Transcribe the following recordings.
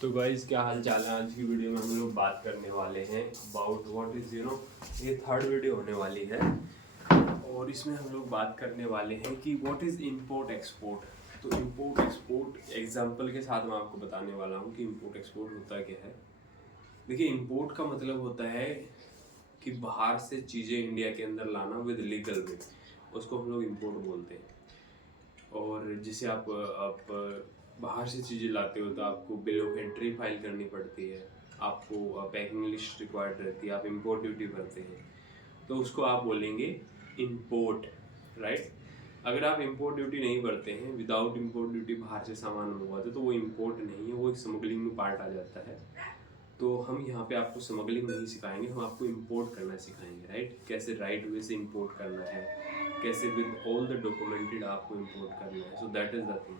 तो गाइस क्या हाल चाल है। आज की वीडियो में हम लोग बात करने वाले हैं अबाउट व्हाट इज़ ये थर्ड वीडियो होने वाली है और इसमें हम लोग बात करने वाले हैं कि व्हाट इज़ इंपोर्ट एक्सपोर्ट। तो इंपोर्ट एक्सपोर्ट एग्जांपल के साथ मैं आपको बताने वाला हूँ कि इंपोर्ट एक्सपोर्ट होता क्या है। देखिए, इंपोर्ट का मतलब होता है कि बाहर से चीज़ें इंडिया के अंदर लाना विद लीगल वे, उसको हम लोग इंपोर्ट बोलते हैं। और जैसे आप बाहर से चीज़ें लाते हो तो आपको बिल ऑफ एंट्री फाइल करनी पड़ती है, आपको पैकिंग लिस्ट रिक्वायर्ड रहती है, आप इंपोर्ट ड्यूटी भरते हैं, तो उसको आप बोलेंगे इंपोर्ट, राइट। अगर आप इंपोर्ट ड्यूटी नहीं भरते हैं, विदाउट इंपोर्ट ड्यूटी बाहर से सामान मंगवाते तो वो इंपोर्ट नहीं है, वो एक स्मगलिंग में पार्ट आ जाता है। तो हम यहाँ पे आपको स्मगलिंग नहीं सिखाएंगे, हम आपको इंपोर्ट करना सिखाएंगे, राइट। कैसे राइट वे से इंपोर्ट करना है, कैसे विद ऑल द डॉक्यूमेंटेड आपको इंपोर्ट करना है। So that is the thing.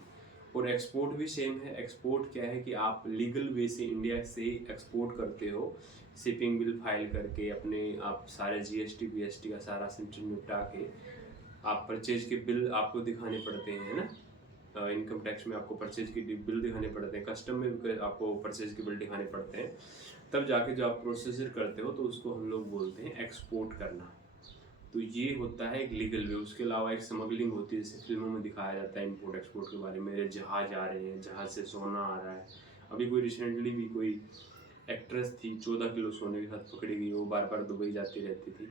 और एक्सपोर्ट भी सेम है। एक्सपोर्ट क्या है कि आप लीगल वे से इंडिया से एक्सपोर्ट करते हो, शिपिंग बिल फाइल करके अपने आप सारे जीएसटी पीएसटी का सारा सिस्टम निपटा के आप परचेज के बिल आपको दिखाने पड़ते हैं, है ना। इनकम टैक्स में आपको परचेज की बिल दिखाने पड़ते हैं, कस्टम में भी आपको परचेज के बिल दिखाने पड़ते हैं। तब जाके जो आप प्रोसीजर करते हो तो उसको हम लोग बोलते हैं एक्सपोर्ट करना। तो ये होता है एक लीगल वे। उसके अलावा एक स्मगलिंग होती है, जैसे फिल्मों में दिखाया जाता है इंपोर्ट एक्सपोर्ट के बारे में, जहाज आ रहे हैं, जहाज से सोना आ रहा है। अभी कोई रिसेंटली भी कोई एक्ट्रेस थी, 14 किलो सोने के साथ पकड़ी गई, वो बार बार दुबई जाती रहती थी।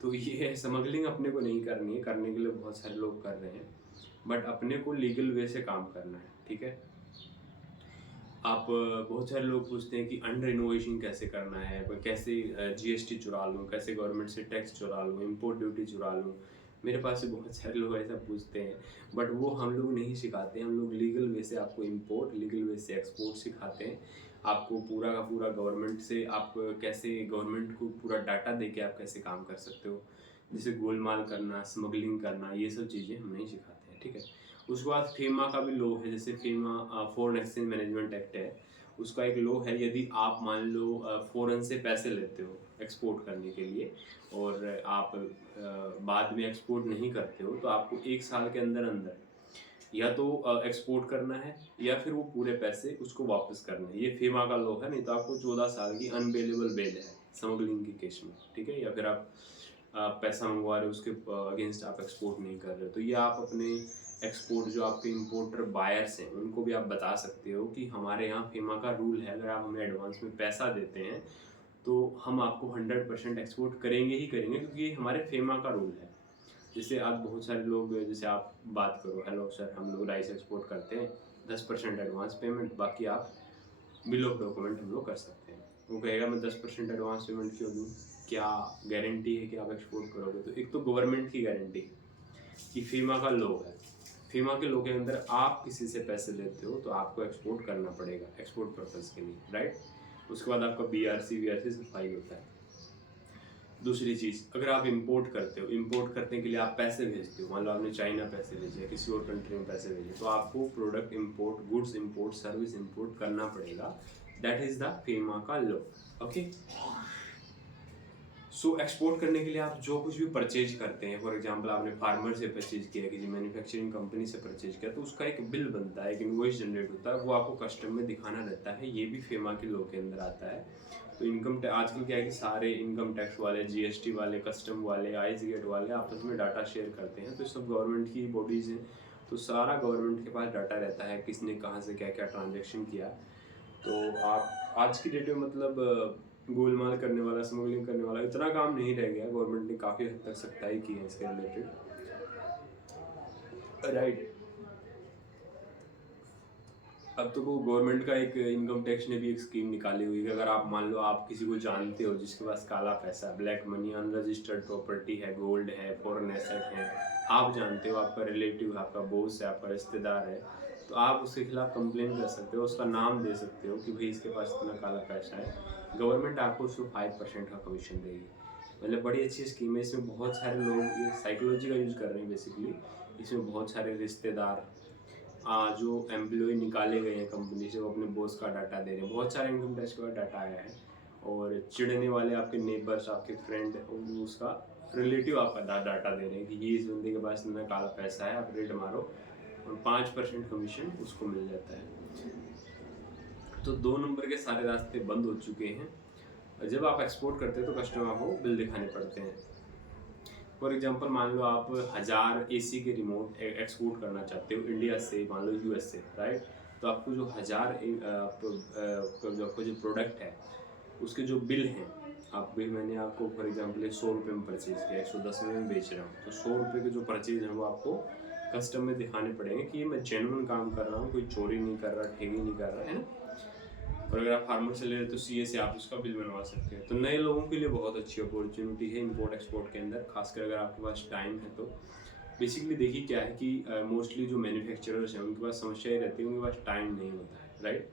तो ये स्मगलिंग अपने को नहीं करनी है, करने के लिए बहुत सारे लोग कर रहे हैं, बट अपने को लीगल वे से काम करना है, ठीक है। आप बहुत सारे लोग पूछते हैं कि अंडर इनोवेशन कैसे करना है, कैसे जीएसटी चुरा लूँ, कैसे गवर्नमेंट से टैक्स चुरा लूँ, इंपोर्ट ड्यूटी चुरा लूँ। मेरे पास से बहुत सारे लोग ऐसा पूछते हैं, बट वो हम लोग नहीं सिखाते। हम लोग लीगल वे से आपको इंपोर्ट, लीगल वे से एक्सपोर्ट सिखाते हैं। आपको पूरा का पूरा गवर्नमेंट से आप कैसे गवर्नमेंट को पूरा डाटा दे के आप कैसे काम कर सकते हो, जैसे गोलमाल करना, स्मगलिंग करना, ये सब चीज़ें हम नहीं सिखाते हैं, ठीक है। उसके बाद फीमा का भी लॉ है, जैसे फीमा फॉरेन एक्सचेंज मैनेजमेंट एक्ट है, उसका एक लॉ है। यदि आप मान लो फॉरेन से पैसे लेते हो एक्सपोर्ट करने के लिए और आप बाद में एक्सपोर्ट नहीं करते हो, तो आपको 1 साल के अंदर अंदर या तो एक्सपोर्ट करना है या फिर वो पूरे पैसे उसको वापस करना है। ये फीमा का लॉ है। नहीं तो आपको 14 साल की अनबेलेबल बेल है स्मगलिंग के केस में, ठीक है। या फिर आप पैसा मंगवा रहे हो, उसके अगेंस्ट आप एक्सपोर्ट नहीं कर रहे हो, तो ये आप अपने एक्सपोर्ट जो आपके इंपोर्टर बायर्स हैं उनको भी आप बता सकते हो कि हमारे यहाँ फीमा का रूल है, अगर आप हमें एडवांस में पैसा देते हैं तो हम आपको 100% एक्सपोर्ट करेंगे ही करेंगे, क्योंकि ये हमारे फीमा का रूल है। जैसे आज बहुत सारे लोग, जैसे आप बात करो, हेलो सर हम लोग राइस एक्सपोर्ट करते हैं, 10% एडवांस पेमेंट, बाकी आप बिल ऑफ डॉक्यूमेंट हम लोग कर सकते हैं। वो कहेगा मैं 10% एडवांस पेमेंट क्यों दूँ, क्या गारंटी है कि आप एक्सपोर्ट करोगे। तो एक तो गवर्नमेंट की गारंटी कि फीमा का लॉ है, फीमा के लॉ के अंदर आप किसी से पैसे लेते हो तो आपको एक्सपोर्ट करना पड़ेगा एक्सपोर्ट पर्पज़ के लिए, राइट। उसके बाद आपका बीआरसी वीआरसी सब फाइल होता है। दूसरी चीज़, अगर आप इंपोर्ट करते हो, इंपोर्ट करने के लिए आप पैसे भेजते हो, मान लो आपने चाइना पैसे भेजे या किसी और कंट्री में पैसे भेजे, तो आपको product import, goods import, service import करना पड़ेगा। दैट इज़ द फीमा का लॉ, ओके। सो एक्सपोर्ट करने के लिए आप जो कुछ भी परचेज करते हैं, फॉर एग्जांपल आपने फार्मर से परचेज किया, किसी मैन्युफैक्चरिंग कंपनी से परचेज किया, तो उसका एक बिल बनता है, एक इनवॉइस जनरेट होता है, वो आपको कस्टम में दिखाना रहता है। ये भी फीमा के लॉ के अंदर आता है। तो इनकम टैक्स आजकल क्या है कि सारे इनकम टैक्स वाले, जीएसटी वाले, कस्टम वाले, आईज गेट वाले आपस में डाटा शेयर करते हैं। तो सब गवर्नमेंट की बॉडीज़ हैं, तो सारा गवर्नमेंट के पास डाटा रहता है, किसने कहाँ से क्या क्या ट्रांजेक्शन किया। तो आप आज की डेट में मतलब गोलमाल करने वाला, स्मगलिंग करने वाला इतना काम नहीं रह गया। गवर्नमेंट ने काफ़ी हद तक सख्ताई की है इसके रिलेटेड, राइट। अब तो वो गवर्नमेंट का एक इनकम टैक्स ने भी एक स्कीम निकाली हुई है कि अगर आप मान लो आप किसी को जानते हो जिसके पास काला पैसा, ब्लैक मनी, अनरजिस्टर्ड प्रॉपर्टी है, गोल्ड है, फॉरेन एसेट है, आप जानते हो, आपका रिलेटिव, आपका बॉस है, आपका रिश्तेदार है, तो आप उसके खिलाफ कंप्लेन कर सकते हो, उसका नाम दे सकते हो कि भाई इसके पास इतना काला पैसा है। गवर्नमेंट आपको उसको 5% का कमीशन देगी। मतलब बड़ी अच्छी स्कीम है। इसमें बहुत सारे लोग ये साइकोलॉजी का यूज़ कर रहे हैं बेसिकली। इसमें बहुत सारे रिश्तेदार, जो एम्प्लॉय निकाले गए हैं कंपनी से, वो अपने बॉस का डाटा दे रहे हैं। बहुत सारे इनकम टैक्स का डाटा आया है, और चिढ़ने वाले आपके नेबर्स, आपके फ्रेंड, उसका रिलेटिव आपका डाटा दे रहे हैं कि ये इस बंदे के पास इतना काला पैसा है, आप रेड मारो, और 5% कमीशन उसको मिल जाता है। तो 2 नंबर के सारे रास्ते बंद हो चुके हैं। जब आप एक्सपोर्ट करते हैं तो कस्टमर को बिल दिखाने पड़ते हैं। फॉर एग्जांपल मान लो आप 1000 एसी के रिमोट एक्सपोर्ट करना चाहते हो इंडिया से, मान लो यूएस से, राइट। तो आपको जो 1000 आपको जो प्रोडक्ट है उसके जो बिल हैं, आप बिल मैंने आपको फॉर एग्जांपल 100 रुपये में परचेज़ किया, 110 में बेच रहा हूँ, तो 100 रुपये के जो परचेज हैं वो आपको कस्टम में दिखाने पड़ेंगे कि मैं जेन्युइन काम कर रहा हूँ, कोई चोरी नहीं कर रहा, ठगी नहीं कर रहा है ना। और अगर आप फार्मर से ले रहे तो सीए से आप उसका बिल बनवा सकते हैं। तो नए लोगों के लिए बहुत अच्छी अपॉर्चुनिटी है इंपोर्ट एक्सपोर्ट के अंदर, खासकर अगर आपके पास टाइम है तो। बेसिकली देखिए क्या है कि मोस्टली जो मैन्युफैक्चरर्स हैं उनके पास समस्या ही रहती है, उनके पास टाइम नहीं होता है, राइट।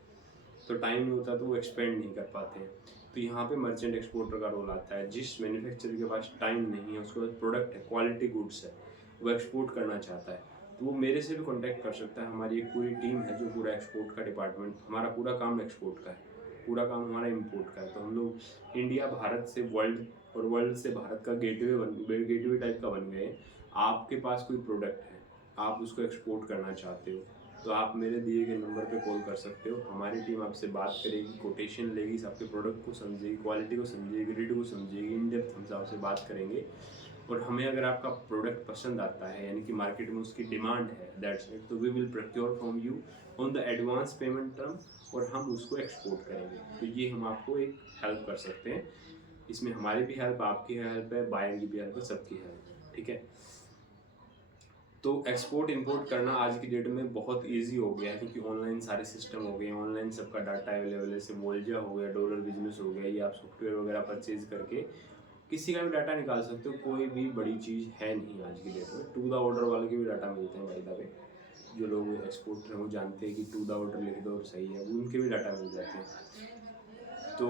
तो टाइम नहीं होता तो वो एक्सपेंड नहीं कर पाते हैं। तो यहाँ पे मर्चेंट एक्सपोर्टर का रोल आता है। जिस मैन्युफैक्चरर के पास टाइम नहीं है, उसके पास प्रोडक्ट है, क्वालिटी गुड्स है, वो एक्सपोर्ट करना चाहता है, तो वो मेरे से भी कांटेक्ट कर सकता है। हमारी एक पूरी टीम है जो पूरा एक्सपोर्ट का डिपार्टमेंट, हमारा पूरा काम एक्सपोर्ट का है, पूरा काम हमारा इंपोर्ट का है। तो हम लोग इंडिया भारत से वर्ल्ड और वर्ल्ड से भारत का गेटवे टाइप का बन गए। आपके पास कोई प्रोडक्ट है, आप उसको एक्सपोर्ट करना चाहते हो, तो आप मेरे दिए गए नंबर पे कॉल कर सकते हो। हमारी टीम आपसे बात करेगी, कोटेशन लेगी, आपके प्रोडक्ट को समझेगी, क्वालिटी को समझेगी, रेट को समझेगी, इन डेप्थ हम आपसे बात करेंगे। और हमें अगर आपका प्रोडक्ट पसंद आता है, यानी कि मार्केट में उसकी डिमांड है, दैट्स इट, तो we will procure from you on the advance payment term, और हम उसको एक्सपोर्ट करेंगे। तो ये हम आपको एक हेल्प कर सकते हैं। इसमें हमारी भी हेल्प, आपकी हेल्प है, बायर की भी हेल्प है, सबकी हेल्प है, ठीक है। तो एक्सपोर्ट इंपोर्ट करना आज की डेट में बहुत इजी हो गया है, क्योंकि ऑनलाइन सारे सिस्टम हो गए हैं, ऑनलाइन सबका डाटा अवेलेबल है। जैसे वोल्जा हो गया, डॉलर बिजनेस हो गया, ये आप सॉफ्टवेयर वगैरह परचेज करके किसी का भी डाटा निकाल सकते हो। कोई भी बड़ी चीज़ है नहीं आज की डेट में। टू द ऑर्डर वाले के भी डाटा मिलते हैं, बाय द वे। जो लोग एक्सपोर्टर हैं वो जानते हैं कि टू द ऑर्डर लिख दो और सही है, उनके भी डाटा मिल जाते हैं। तो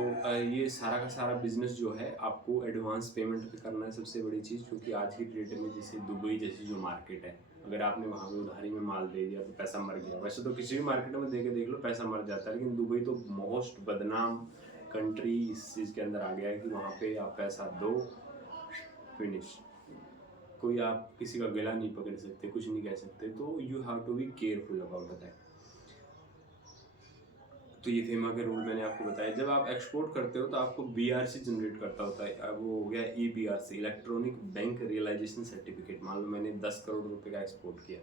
ये सारा का सारा बिजनेस जो है आपको एडवांस पेमेंट पे करना है, सबसे बड़ी चीज़। क्योंकि आज की डेट में जैसे दुबई जैसी जो मार्केट है, अगर आपने वहाँ पे उधारी में माल दे दिया तो पैसा मर गया। वैसे तो किसी भी मार्केट में दे के देख लो पैसा मर जाता है, लेकिन दुबई तो मोस्ट बदनाम कंट्री इस चीज़ के अंदर आ गया है कि वहाँ पे आप पैसा दो, फिनिश। कोई आप किसी का गला नहीं पकड़ सकते, कुछ नहीं कह सकते। तो you have to be careful about that. तो ये फेमा के रूल मैंने आपको बताया। जब आप एक्सपोर्ट करते हो तो आपको बीआरसी जनरेट करता होता है। अब वो हो गया ईबीआरसी, इलेक्ट्रॉनिक बैंक रियलाइजेशन सर्टिफिकेट। मान लो मैंने 10 करोड़ रुपए का एक्सपोर्ट किया,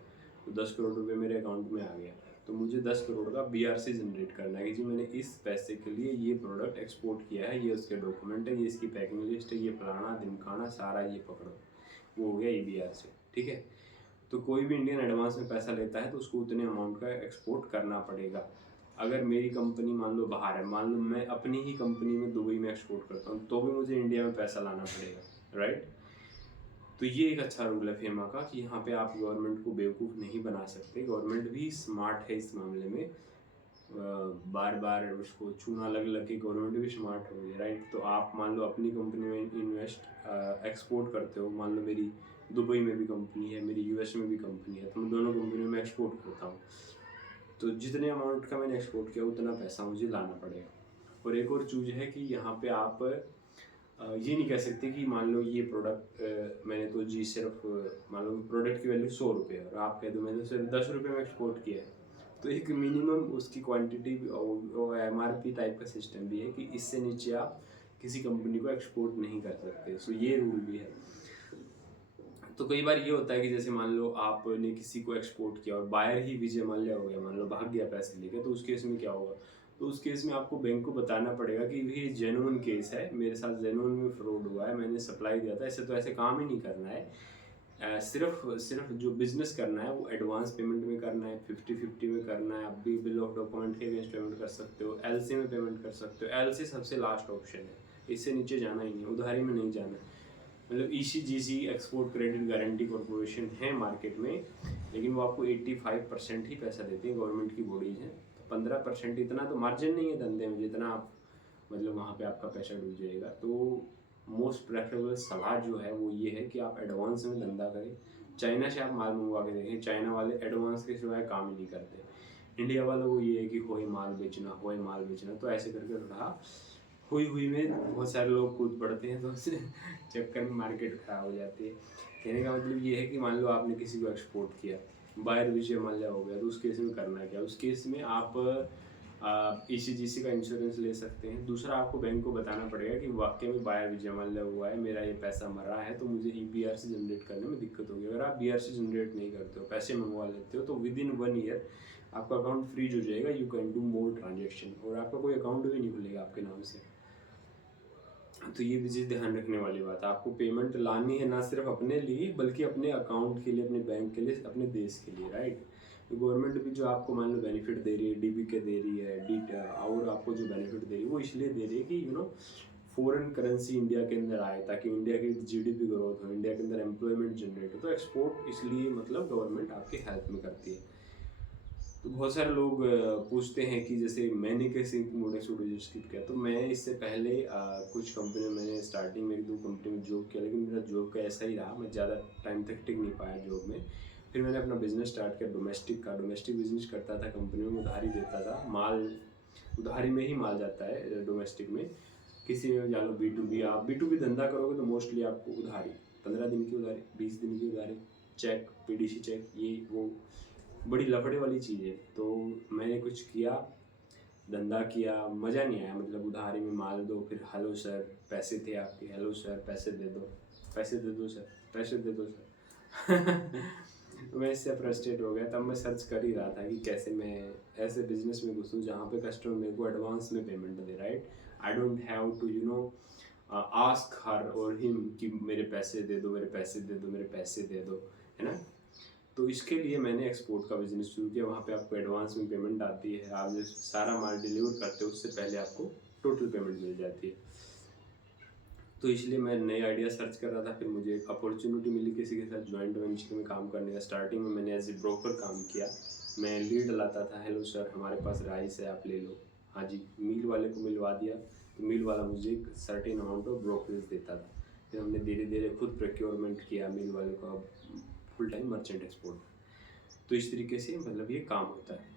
तो 10 करोड़ रुपए मेरे अकाउंट में आ गया, तो मुझे 10 करोड़ का बीआरसी जनरेट करना है कि जी मैंने इस पैसे के लिए ये प्रोडक्ट एक्सपोर्ट किया है, ये उसके डॉक्यूमेंट है, ये इसकी पैकिंग लिस्ट है, ये फलाना ढिमकाना सारा ये पकड़ो। वो हो गया ईबीआरसी, ठीक है। तो कोई भी इंडियन एडवांस में पैसा लेता है तो उसको उतने अमाउंट का एक्सपोर्ट करना पड़ेगा। अगर मेरी कंपनी मान लो बाहर है, मान लो मैं अपनी ही कंपनी में दुबई में एक्सपोर्ट करता हूँ, तो भी मुझे इंडिया में पैसा लाना पड़ेगा, राइट। तो ये एक अच्छा रूल है फेमा का कि यहाँ पे आप गवर्नमेंट को बेवकूफ़ नहीं बना सकते। गवर्नमेंट भी स्मार्ट है इस मामले में, बार बार उसको चूना लग लग के गवर्नमेंट भी स्मार्ट हो गई, राइट। तो आप मान लो अपनी कंपनी में इन्वेस्ट एक्सपोर्ट करते हो, मान लो मेरी दुबई में भी कंपनी है, मेरी यूएस में भी कंपनी है, तो मैं दोनों कंपनियों में एक्सपोर्ट करता हूँ। तो जितने अमाउंट का मैंने एक्सपोर्ट किया उतना पैसा मुझे लाना पड़ेगा। और एक और चीज़ है कि यहाँ पे आप ये नहीं कह सकते कि मान लो ये प्रोडक्ट मैंने तो जी सिर्फ मान लो प्रोडक्ट की वैल्यू 100 रुपये है और आप कह दो मैंने सिर्फ 10 रुपये में एक्सपोर्ट किया है। तो एक मिनिमम उसकी क्वांटिटी और एमआरपी टाइप का सिस्टम भी है कि इससे नीचे आप किसी कंपनी को एक्सपोर्ट नहीं कर सकते। सो ये रूल भी है। तो कई बार ये होता है कि जैसे मान लो आपने किसी को एक्सपोर्ट किया और बायर ही विजय माल्या हो गया, मान लो भाग गया पैसे लेके, तो उस केस में क्या होगा? तो उस केस में आपको बैंक को बताना पड़ेगा कि ये जेन्युइन केस है, मेरे साथ जेन्युइन में फ्रॉड हुआ है, मैंने सप्लाई दिया था, ऐसे तो ऐसे काम ही नहीं करना है। सिर्फ जो बिजनेस करना है वो एडवांस पेमेंट में करना है, 50-50 में करना है। आप भी बिल ऑफ डॉक्यूमेंट के अगेंस्ट पेमेंट कर सकते हो, एलसी में पेमेंट कर सकते हो। एलसी सबसे लास्ट ऑप्शन है, इससे नीचे जाना ही नहीं, उधारी में नहीं जाना है। मतलब ECGC export credit guarantee corporation है मार्केट में, लेकिन वो आपको 85% ही पैसा देती है, गवर्नमेंट की बॉडीज है। तो 15% इतना तो मार्जिन नहीं है धंधे में जितना आप मतलब वहाँ पे आपका पैसा डूब जाएगा। तो मोस्ट प्रेफरेबल सलाह जो है वो ये है कि आप एडवांस में धंधा करें। चाइना से आप माल मंगवा के देखें, चाइना वाले एडवांस के सिवाय काम ही नहीं करते। इंडिया वालों को ये है कि होए माल बेचना, होए माल बेचना, तो ऐसे करके रहा हुई में बहुत सारे लोग कूद पड़ते हैं, तो उस चक्कर में मार्केट खराब हो जाती है। कहने का मतलब ये है कि मान लो आपने किसी को एक्सपोर्ट किया, बायर विजय माल्या हो गया, तो उस केस में करना क्या? उस केस में आप आप ECGC का इंश्योरेंस ले सकते हैं। दूसरा, आपको बैंक को बताना पड़ेगा कि वाकई में बायर जमा हुआ है, मेरा ये पैसा मरा है, तो मुझे EBRC जनरेट करने में दिक्कत होगी। अगर आप BRC जनरेट नहीं करते हो, पैसे मंगवा लेते हो, तो विद इन 1 ईयर आपका अकाउंट फ्रीज हो जाएगा। You can do more transaction, और आपका कोई अकाउंट भी नहीं खुलेगा आपके नाम से। तो ये भी चीज़ ध्यान रखने वाली बात है। आपको पेमेंट लानी है ना सिर्फ अपने लिए, बल्कि अपने अकाउंट के लिए, अपने बैंक के लिए, अपने देश के लिए, राइट। तो गवर्नमेंट भी जो आपको मान लो बेनिफिट दे रही है, DBK दे रही है, और आपको जो बेनिफिट दे रही है वो इसलिए दे रही है कि फॉरेन करेंसी इंडिया के अंदर आए, ताकि इंडिया की GDP ग्रोथ हो, इंडिया के अंदर एम्प्लॉयमेंट जनरेट हो। तो एक्सपोर्ट इसलिए मतलब गवर्नमेंट आपकी हेल्प में करती है। तो बहुत सारे लोग पूछते हैं कि जैसे मैंने कैसे मोडेक्स रजिस्टर किया। तो मैं इससे पहले कुछ कंपनी में, मैंने स्टार्टिंग में 1-2 कंपनी में जॉब किया, लेकिन मेरा जॉब का ऐसा ही रहा, मैं ज़्यादा टाइम तक टिक नहीं पाया जॉब में। फिर मैंने अपना बिजनेस स्टार्ट किया डोमेस्टिक का। डोमेस्टिक बिजनेस करता था, कंपनियों में उधारी देता था, माल उधारी में ही माल जाता है डोमेस्टिक में। किसी में जान लो B2B, आप B2B धंधा करोगे तो मोस्टली आपको उधारी, 15 दिन की उधारी, 20 दिन की उधारी, चेक, PDC चेक, ये वो बड़ी लफड़े वाली चीज़ है। तो मैंने कुछ किया, धंधा किया, मज़ा नहीं आया। मतलब उधारी में माल दो, फिर हेलो सर पैसे थे आपके, हेलो सर पैसे दे दो, पैसे दे दो सर, पैसे दे दो सर। तो मैं इससे फ्रस्ट्रेट हो गया। तब मैं सर्च कर ही रहा था कि कैसे मैं ऐसे बिजनेस में घुसूँ जहाँ पे कस्टमर मेरे को एडवांस में पेमेंट दे, right. I don't have to ask her और हिम कि मेरे पैसे दे दो, मेरे पैसे दे दो, मेरे पैसे दे दो, है ना। तो इसके लिए मैंने एक्सपोर्ट का बिजनेस शुरू किया। वहाँ पे आपको एडवांस में पेमेंट आती है, आप जो सारा माल डिलीवर करते हो उससे पहले आपको टोटल पेमेंट मिल जाती है। तो इसलिए मैं नए आइडिया सर्च कर रहा था। फिर मुझे एक अपॉर्चुनिटी मिली किसी के साथ जॉइंट वेंचर में काम करने का। स्टार्टिंग में मैंने एज ए ब्रोकर काम किया। मैं लीड लाता था, हेलो सर हमारे पास राइस है, आप ले लो, हाँ जी। मिल वाले को मिलवा दिया, तो मिल वाला मुझे एक सर्टेन अमाउंट ऑफ ब्रोकरेज देता था। फिर हमने धीरे धीरे खुद प्रोक्योरमेंट किया मिल वाले को, अब फुल टाइम मर्चेंट एक्सपोर्ट। तो इस तरीके से मतलब ये काम होता है।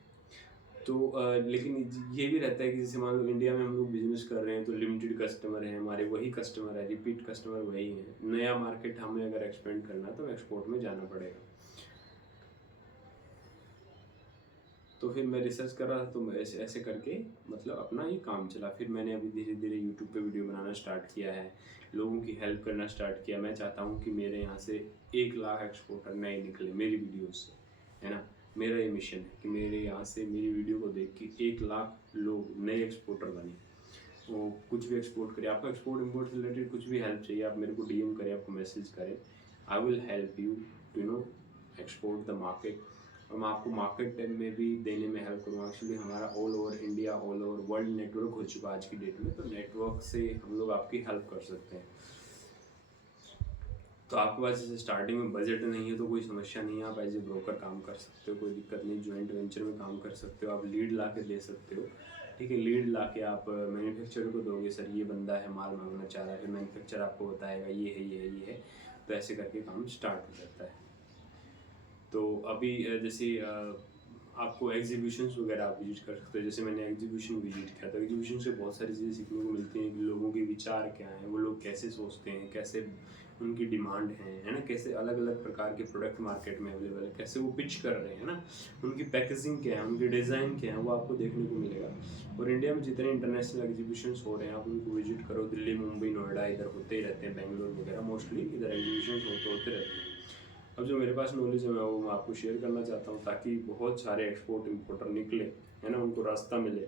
तो लेकिन ये भी रहता है कि जैसे मान लो इंडिया में हम लोग बिजनेस कर रहे हैं, तो लिमिटेड कस्टमर हैं हमारे, वही कस्टमर है, रिपीट कस्टमर वही हैं। नया मार्केट हमें अगर एक्सपेंड करना है तो एक्सपोर्ट में जाना पड़ेगा। तो फिर मैं रिसर्च कर रहा था, तो मैं ऐसे ऐसे करके मतलब अपना ये काम चला। फिर मैंने अभी धीरे धीरे यूट्यूब पे वीडियो बनाना स्टार्ट किया है, लोगों की हेल्प करना स्टार्ट किया। मैं चाहता हूँ कि मेरे यहाँ से 1 लाख एक्सपोर्टर नए निकले मेरी वीडियोस से, है ना। मेरा ये मिशन है कि मेरे यहाँ से मेरी वीडियो को देख के 1 लाख लोग नए एक्सपोर्टर बने। वो कुछ भी एक्सपोर्ट करें, आपको एक्सपोर्ट इम्पोर्ट से रिलेटेड कुछ भी हेल्प चाहिए, आप मेरे को DM करें, आपको मैसेज करें, I will help you to export the market. और मैं आपको मार्केट में भी देने में हेल्प करूँगा। एक्चुअली हमारा all over India, all over world network हो चुका है आज की डेट में, तो नेटवर्क से हम लोग आपकी हेल्प कर सकते हैं। तो आपके पास जैसे स्टार्टिंग में बजट नहीं है तो कोई समस्या नहीं है, आप एज ए ब्रोकर काम कर सकते हो, कोई दिक्कत नहीं। जॉइंट वेंचर में काम कर सकते हो, आप लीड ला के दे सकते हो, ठीक है। लीड ला के आप मैन्युफैक्चरर को दोगे, सर ये बंदा है माल मांगना चाह रहा है, फिर मैन्युफैक्चरर आपको बताएगा ये है, ये है, ये है। तो ऐसे करके काम स्टार्ट हो जाता है। तो अभी जैसे आपको एग्जीबिशंस वगैरह आप विजिट कर सकते हो। जैसे मैंने एग्जीबिशन विजिट किया, तो एग्जीबिशन से बहुत सारी चीज़ें सीखने को मिलती हैं कि लोगों के विचार क्या हैं, वो लोग कैसे सोचते हैं, कैसे उनकी डिमांड है ना, कैसे अलग अलग प्रकार के प्रोडक्ट मार्केट में अवेलेबल है, कैसे वो पिच कर रहे हैं ना, उनकी पैकेजिंग क्या है, उनके डिज़ाइन क्या है, वो आपको देखने को मिलेगा। और इंडिया में जितने इंटरनेशनल एग्जीबिशंस हो रहे हैं आप उनको विजिट करो। दिल्ली, मुंबई, नोएडा इधर होते ही रहते हैं, बेंगलोर वगैरह मोस्टली इधर एग्जीबिशंस होते रहते हैं। अब जो मेरे पास नॉलेज है मैं वो आपको शेयर करना चाहता हूँ, ताकि बहुत सारे एक्सपोर्ट इम्पोर्टर निकले, है ना, उनको रास्ता मिले।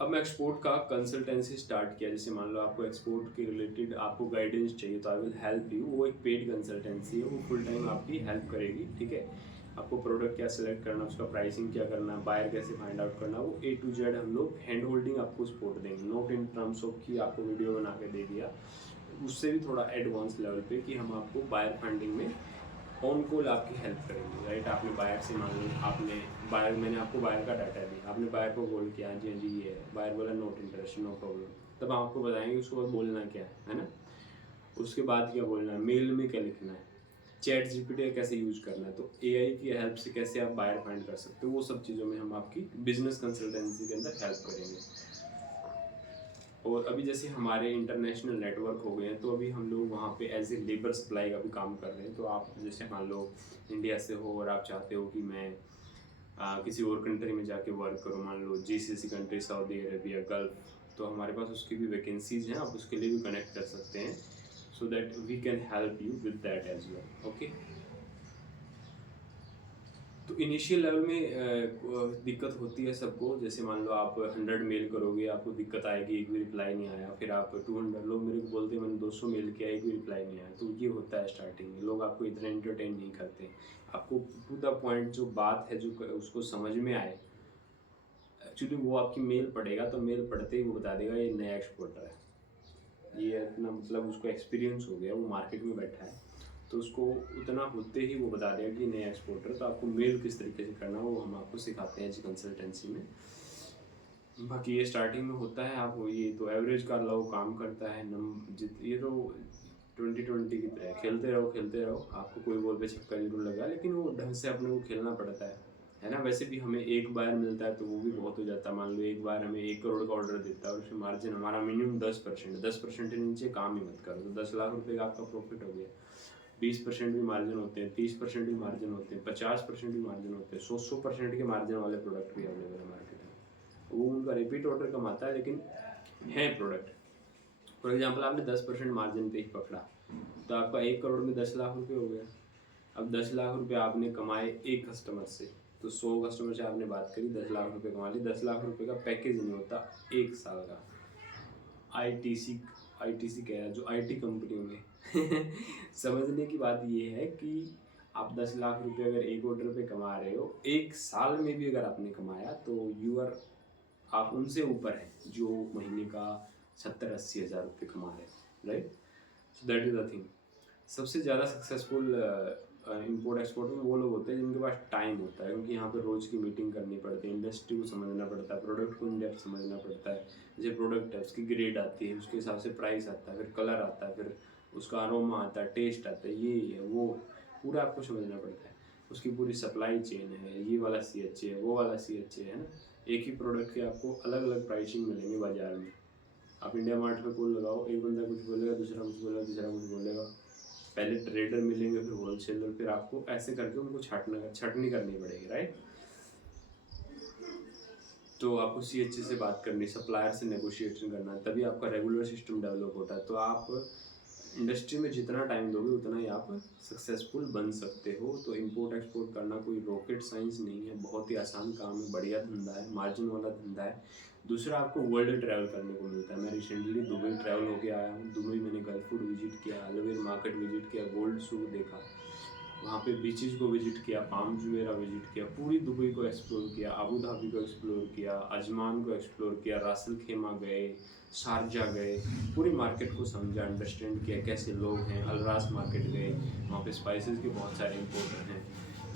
अब मैं एक्सपोर्ट का कंसल्टेंसी स्टार्ट किया। जैसे मान लो आपको एक्सपोर्ट के रिलेटेड आपको गाइडेंस चाहिए, तो आई विल हेल्प यू। वो एक पेड कंसल्टेंसी है, वो फुल टाइम आपकी हेल्प करेगी, ठीक है। आपको प्रोडक्ट क्या सिलेक्ट करना, उसका प्राइसिंग क्या करना, बायर कैसे फाइंड आउट करना, वो A to Z हम लोग हैंड होल्डिंग आपको सपोर्ट देंगे। नॉट इन टर्म्स ऑफ कि आपको वीडियो बना के दे दिया, उससे भी थोड़ा एडवांस लेवल पे कि हम आपको बायर फंडिंग में ऑन कॉल आपकी हेल्प करेंगे, राइट। आपने बायर से मान लो, आपने बायर, मैंने आपको बायर का डाटा दिया, आपने बायर को कॉल किया, हाँ जी हाँ जी ये है, बायर बोला नॉट इंटरेस्टेड, नो प्रॉब्लम। तब हम आपको बताएंगे उसके बाद बोलना क्या है ना, उसके बाद क्या बोलना है, मेल में क्या लिखना है, चैट GPT कैसे यूज करना है, तो AI की हेल्प से कैसे आप बायर फाइंड कर सकते हो, वो सब चीज़ों में हम आपकी बिजनेस कंसल्टेंसी के अंदर हेल्प करेंगे। और अभी जैसे हमारे इंटरनेशनल नेटवर्क हो गए हैं, तो अभी हम लोग वहाँ पे एज ए लेबर सप्लाई का भी काम कर रहे हैं। तो आप जैसे मान लो इंडिया से हो और आप चाहते हो कि मैं किसी और कंट्री में जाके वर्क करो, मान लो GCC country, Saudi Arabia, Gulf, तो हमारे पास उसकी भी वैकेंसीज हैं, आप उसके लिए भी कनेक्ट कर सकते हैं, so that we can help you with that as well. Okay, तो इनिशियल लेवल में दिक्कत होती है सबको, जैसे मान लो आप 100 मेल करोगे, आपको दिक्कत आएगी, एक भी रिप्लाई नहीं आया, फिर आप 200 लोग मेरे को बोलते हैं मैंने 200 मेल किया, एक भी रिप्लाई नहीं आया, तो ये होता है स्टार्टिंग में, लोग आपको इतना एंटरटेन नहीं करते। आपको टू द पॉइंट जो बात है, जो उसको समझ में आए, एक्चुअली वो आपकी मेल पढ़ेगा, तो मेल पढ़ते ही वो बता देगा ये नया एक्सपोर्टर है, ये अपना मतलब उसको एक्सपीरियंस हो गया, वो मार्केट में बैठा है, तो उसको उतना होते ही वो बता देगा कि नया एक्सपोर्टर। तो आपको मेल किस तरीके से करना वो हम आपको सिखाते हैं जी कंसल्टेंसी में। बाकी ये स्टार्टिंग में होता है, आप ये तो एवरेज का लो काम करता है, ये तो 2020 की तरह खेलते रहो, आपको कोई बॉल पे छक्का जरूर लगा, लेकिन वो ढंग से अपने को खेलना पड़ता है ना। वैसे भी हमें एक बार मिलता है तो वो भी बहुत हो जाता है, मान लो एक बार हमें 1 करोड़ का ऑर्डर देता है और उसमें मार्जिन हमारा मिनिमम 10% के नीचे काम ही मत करो, तो 10 लाख रुपये का आपका प्रॉफिट हो गया। 20% भी मार्जिन होते हैं, 30% भी मार्जिन होते हैं, 50% भी मार्जिन होते हैं, 100% के मार्जिन वाले प्रोडक्ट भी अवेलेबल है मार्केट में। वो उनका रिपीट ऑर्डर कम आता है, लेकिन है प्रोडक्ट। फॉर एग्जाम्पल आपने 10% मार्जिन पे ही पकड़ा, तो आपका 1 करोड़ में 10 लाख रुपये हो गया। अब 10 लाख रुपये आपने कमाए एक कस्टमर से, तो 100 कस्टमर से आपने बात करी, 10 लाख रुपये कमा ली। 10 लाख रुपये का पैकेज नहीं होता 1 साल का। आईटीसी कह रहा है जो आईटी कंपनियों में समझने की बात ये है कि आप 10 लाख रुपये अगर एक ऑर्डर पे कमा रहे हो, 1 साल में भी अगर आपने कमाया, तो आप उनसे ऊपर हैं जो महीने का 70-80 हज़ार रुपये कमा रहे हैं, right. So that is the thing. सबसे ज़्यादा सक्सेसफुल इंपोर्ट एक्सपोर्ट में वो लोग होते हैं जिनके पास टाइम होता है, क्योंकि यहाँ पे रोज़ की मीटिंग करनी पड़ती है, इंडस्ट्री को समझना पड़ता है, प्रोडक्ट को इन डेप्थ समझना पड़ता है। जैसे प्रोडक्ट है, उसकी ग्रेड आती है, उसके हिसाब से प्राइस आता है, फिर कलर आता है, फिर उसका अरोमा आता है, टेस्ट आता है, ये है वो, पूरा आपको समझना पड़ता है। उसकी पूरी सप्लाई चेन है, ये वाला CHA है, वो वाला CHA है ना। एक ही प्रोडक्ट के आपको अलग अलग प्राइसिंग मिलेंगे बाजार में। आप इंडिया मार्ट पे कॉल लगाओ, एक बंदा कुछ बोलेगा, दूसरा कुछ बोलेगा, तीसरा कुछ बोलेगा, पहले ट्रेडर मिलेंगे, फिर होलसेलर, फिर आपको ऐसे करके उनको छटनी करनी पड़ेगी, राइट। तो आपको CHA से बात करनी, सप्लायर से नेगोशिएशन करना, तभी आपका रेगुलर सिस्टम डेवलप होता है। तो आप इंडस्ट्री में जितना टाइम दोगे उतना ही आप सक्सेसफुल बन सकते हो। तो इंपोर्ट एक्सपोर्ट करना कोई रॉकेट साइंस नहीं है, बहुत ही आसान काम है, बढ़िया धंधा है, मार्जिन वाला धंधा है। दूसरा, आपको वर्ल्ड ट्रैवल करने को मिलता है। मैं रिसेंटली दुबई ट्रैवल होके आया हूँ। दुबई मैंने गल्फ फूड विजिट किया, अलवेर मार्केट विजिट किया, गोल्ड सूक देखा, वहाँ पे बीचेस को विजिट किया, पाम जुमेरा विजिट किया, पूरी दुबई को एक्सप्लोर किया, अबू धाबी को एक्सप्लोर किया, अजमान को एक्सप्लोर किया, रासल खेमा गए, शारजा गए, पूरी मार्केट को समझा, अंडरस्टैंड किया कैसे लोग हैं। अलरास मार्केट गए, वहाँ पे स्पाइसेस के बहुत सारे इंपोर्टर हैं,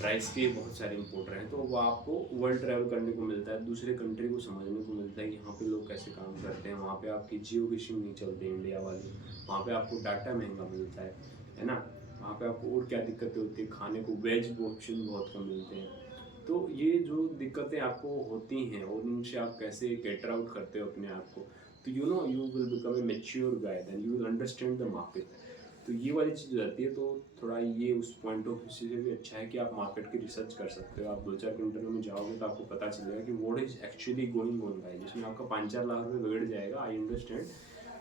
राइस के बहुत सारे इंपोर्टर हैं। तो वो आपको वर्ल्ड ट्रैवल करने को मिलता है, दूसरे कंट्री को समझने को मिलता है कि यहाँ पे लोग कैसे काम करते हैं। वहाँ पे आपकी जियो फिशिंग नहीं चलती इंडिया वाली, वहाँ पे आपको डाटा महंगा मिलता है ना। वहाँ पे आपको और क्या दिक्कतें होती है, खाने को वेज ऑप्शन बहुत कम मिलते हैं। तो ये जो दिक्कतें आपको होती हैं और उनसे आप कैसे गेट आउट करते हो अपने आप को, तो you will become a mature guy, then you will understand the market. तो ये वाली चीज़ रहती है। तो थोड़ा ये उस पॉइंट ऑफ व्यू से भी अच्छा है कि आप मार्केट की रिसर्च कर सकते हो। आप 2-4 कंट्री में जाओगे तो आपको पता चलेगा कि what is actually going on guys. जिसमें आपका 5-4 लाख रुपये बिगड़ जाएगा, आई अंडरस्टैंड,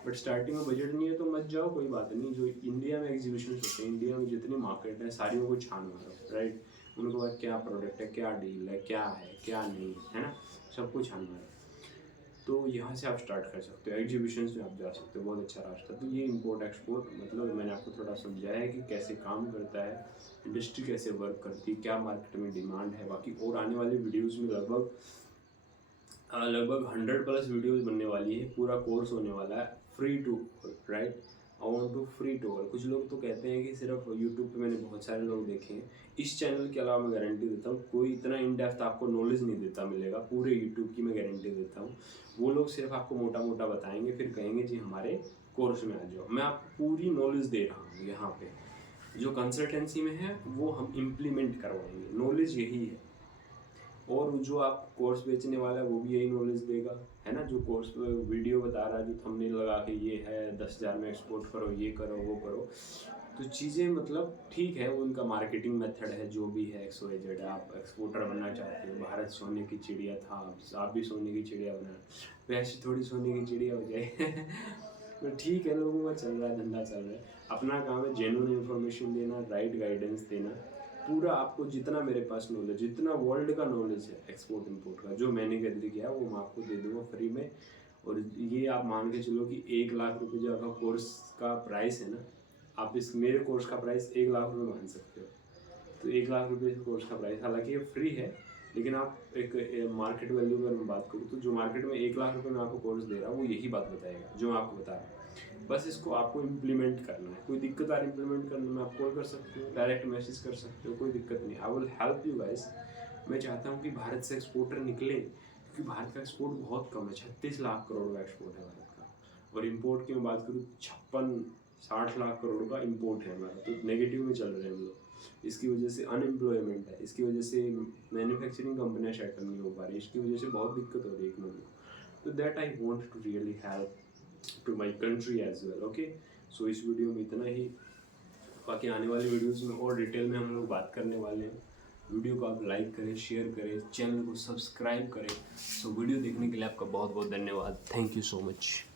बट स्टार्टिंग में बजट नहीं है तो मत जाओ, कोई बात नहीं। जो इंडिया में एग्जीबिशन होते हैं, इंडिया में जितनी मार्केट है सारियों को छान मारो, राइट। उनके बाद क्या प्रोडक्ट है, क्या डील है, क्या है क्या नहीं है ना, सबको छान मारो। तो यहाँ से आप स्टार्ट कर सकते हो, एग्जीबिशन में आप जा सकते हो, बहुत अच्छा रास्ता। तो ये इंपोर्ट एक्सपोर्ट मतलब मैंने आपको थोड़ा समझाया है कि कैसे काम करता है, इंडस्ट्री कैसे वर्क करती है, क्या मार्केट में डिमांड है। बाकी और आने वाले वीडियोज़ में लगभग 100+ वीडियोज़ बनने वाली है, पूरा कोर्स होने वाला है, free to, right. I want to free to all. कुछ लोग तो कहते हैं कि सिर्फ यूट्यूब पे, मैंने बहुत सारे लोग देखे हैं, इस चैनल के अलावा मैं गारंटी देता हूँ कोई इतना इन डेप्थ आपको नॉलेज नहीं देता मिलेगा, पूरे यूट्यूब की मैं गारंटी देता हूँ। वो लोग सिर्फ आपको मोटा मोटा बताएंगे, फिर कहेंगे जी हमारे कोर्स में आ जाओ। मैं आपको पूरी नॉलेज दे रहा हूँ यहाँ पे, जो कंसल्टेंसी में है वो हम इम्प्लीमेंट करवाएंगे, नॉलेज यही है। और जो आप कोर्स बेचने वाला है वो भी यही नॉलेज देगा, है ना। जो कोर्स वीडियो बता रहा है, जो थंबनेल लगा के ये है 10,000 में एक्सपोर्ट करो, ये करो वो करो, तो चीज़ें मतलब ठीक है, वो उनका मार्केटिंग मेथड है, जो भी है XYZ है। आप एक्सपोर्टर बनना चाहते हो, भारत सोने की चिड़िया था, आप भी सोने की चिड़िया बना, वैसे थोड़ी सोने की चिड़िया हो जाए। तो ठीक है, लोगों का चल रहा है, धंधा चल रहा है। अपना काम है जेन्युइन इन्फॉर्मेशन देना, राइट गाइडेंस देना। पूरा आपको जितना मेरे पास नॉलेज, जितना वर्ल्ड का नॉलेज है एक्सपोर्ट इंपोर्ट का, जो मैंने गैदर किया है, वो मैं आपको दे दूंगा फ्री में। और ये आप मान के चलो कि 1 लाख रुपए जो आपका कोर्स का प्राइस है ना, आप इस मेरे कोर्स का प्राइस 1 लाख रुपए मान सकते हो। तो 1 लाख रुपए कोर्स का प्राइस, हालांकि ये फ्री है, लेकिन आप एक मार्केट वैल्यू अगर मैं बात करूँ तो जो मार्केट में 1 लाख रुपए में आपको कोर्स दे रहा है, वो यही बात बताएगा जो मैं आपको बता रहा हूँ। बस इसको आपको इम्प्लीमेंट करना है। कोई दिक्कत आ रही इम्प्लीमेंट करने में, आप कॉल कर सकते हो, डायरेक्ट मैसेज कर सकते हो, कोई दिक्कत नहीं। आई विल हेल्प यू गाइस। मैं चाहता हूँ कि भारत से एक्सपोर्टर निकले, क्योंकि भारत का एक्सपोर्ट बहुत कम है। 36 लाख करोड़ का एक्सपोर्ट है भारत का। और इम्पोर्ट की मैं बात करूँ, 56-60 लाख करोड़ का इम्पोर्ट है हमारा। तो नेगेटिव में चल रहे हैं हम लोग। इसकी वजह से अनएम्प्लॉयमेंट है, इसकी वजह से मैन्युफैक्चरिंग कंपनियां सेटल नहीं हो पा रही, इसकी वजह से बहुत दिक्कत हो रही है इकोनॉमी को। तो that I want to really help to my country as well. Okay, so इस वीडियो में इतना ही। बाकी आने वाली वीडियोस में और डिटेल में हम लोग बात करने वाले हैं। वीडियो को आप लाइक करें, शेयर करें, चैनल को सब्सक्राइब करें। सो वीडियो देखने के लिए आपका बहुत बहुत धन्यवाद। Thank you so much.